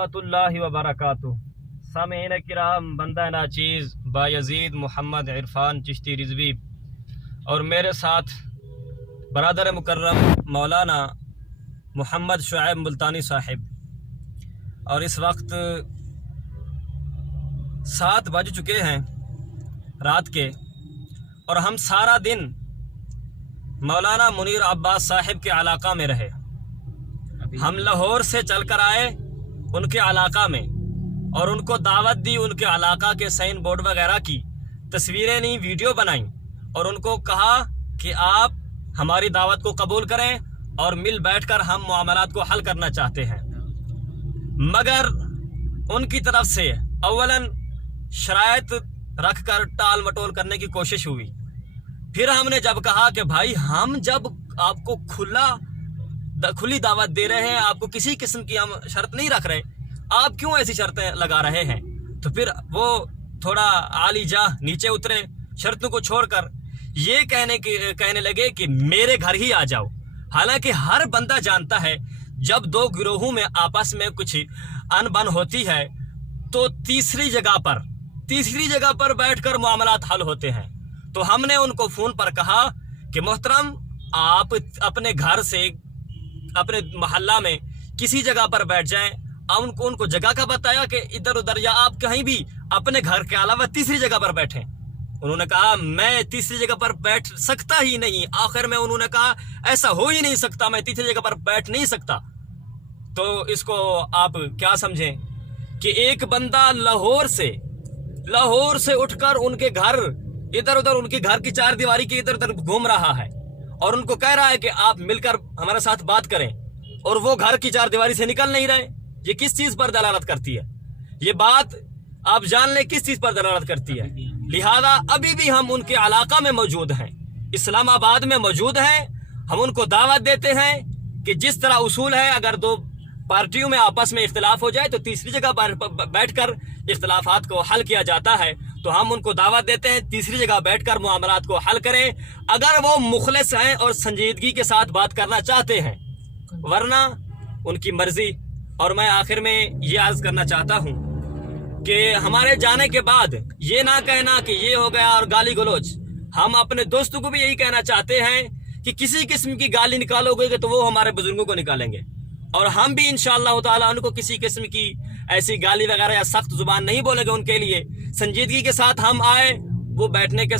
ورحمۃ اللہ وبرکاتہ۔ سامعین کرام، بندہ ناچیز بایزید محمد عرفان چشتی رضوی اور میرے ساتھ برادر مکرم مولانا محمد شعیب ملتانی صاحب، اور اس وقت 7 بج چکے ہیں رات کے، اور ہم سارا دن مولانا منیر عباس صاحب کے علاقہ میں رہے۔ ہم لاہور سے چل کر آئے ان کے علاقہ میں اور ان کو دعوت دی، ان کے علاقہ کے سائن بورڈ وغیرہ کی تصویریں نہیں، ویڈیو بنائیں، اور ان کو کہا کہ آپ ہماری دعوت کو قبول کریں اور مل بیٹھ کر ہم معاملات کو حل کرنا چاہتے ہیں۔ مگر ان کی طرف سے اولاً شرائط رکھ کر ٹال مٹول کرنے کی کوشش ہوئی۔ پھر ہم نے جب کہا کہ بھائی ہم جب آپ کو کھلی دعوت دے رہے ہیں، آپ کو کسی قسم کی ہم شرط نہیں رکھ رہے، آپ کیوں ایسی شرطیں لگا رہے ہیں؟ تو پھر وہ تھوڑا عالی جاہ نیچے اترے، شرطوں کو چھوڑ کر یہ کہنے لگے کہ میرے گھر ہی آ جاؤ۔ حالانکہ ہر بندہ جانتا ہے جب 2 گروہوں میں آپس میں کچھ ان بن ہوتی ہے تو تیسری جگہ پر بیٹھ کر معاملات حل ہوتے ہیں۔ تو ہم نے ان کو فون پر کہا کہ محترم، آپ اپنے گھر سے اپنے محلہ میں کسی جگہ پر بیٹھ جائیں۔ ان کو جگہ کا بتایا کہ ادھر ادھر یا آپ کہیں بھی اپنے گھر کے علاوہ تیسری جگہ پر بیٹھیں۔ انہوں نے کہا میں تیسری جگہ پر بیٹھ سکتا ہی نہیں۔ آخر میں انہوں نے کہا ایسا ہو ہی نہیں سکتا، میں تیسری جگہ پر بیٹھ نہیں سکتا۔ تو اس کو آپ کیا سمجھیں کہ ایک بندہ لاہور سے اٹھ کر ان کے گھر ادھر ادھر، ان کے گھر کی 4 دیواری کے ادھر ادھر گھوم رہا ہے اور ان کو کہہ رہا ہے کہ آپ مل کر ہمارے ساتھ بات کریں، اور وہ گھر کی 4 دیواری سے نکل نہیں رہے۔ یہ کس چیز پر دلالت کرتی ہے؟ یہ بات آپ جان لیں کس چیز پر دلالت کرتی ہے۔ لہذا ابھی بھی ہم ان کے علاقہ میں موجود ہیں، اسلام آباد میں موجود ہیں۔ ہم ان کو دعوت دیتے ہیں کہ جس طرح اصول ہے، اگر 2 پارٹیوں میں آپس میں اختلاف ہو جائے تو تیسری جگہ پر بیٹھ کر اختلافات کو حل کیا جاتا ہے، تو ہم ان کو دعوت دیتے ہیں تیسری جگہ بیٹھ کر معاملات کو حل کریں، اگر وہ مخلص ہیں اور سنجیدگی کے ساتھ بات کرنا چاہتے ہیں، ورنہ ان کی مرضی۔ اور میں آخر میں یہ عرض کرنا چاہتا ہوں کہ ہمارے جانے کے بعد یہ نہ کہنا کہ یہ ہو گیا اور گالی گلوچ۔ ہم اپنے دوستوں کو بھی یہی کہنا چاہتے ہیں کہ کسی قسم کی گالی نکالو گے تو وہ ہمارے بزرگوں کو نکالیں گے، اور ہم بھی انشاءاللہ تعالیٰ ان کو کسی قسم کی ایسی گالی وغیرہ یا سخت زبان نہیں بولیں گے۔ ان کے لیے سنجیدگی کے ساتھ ہم آئے، وہ بیٹھنے کے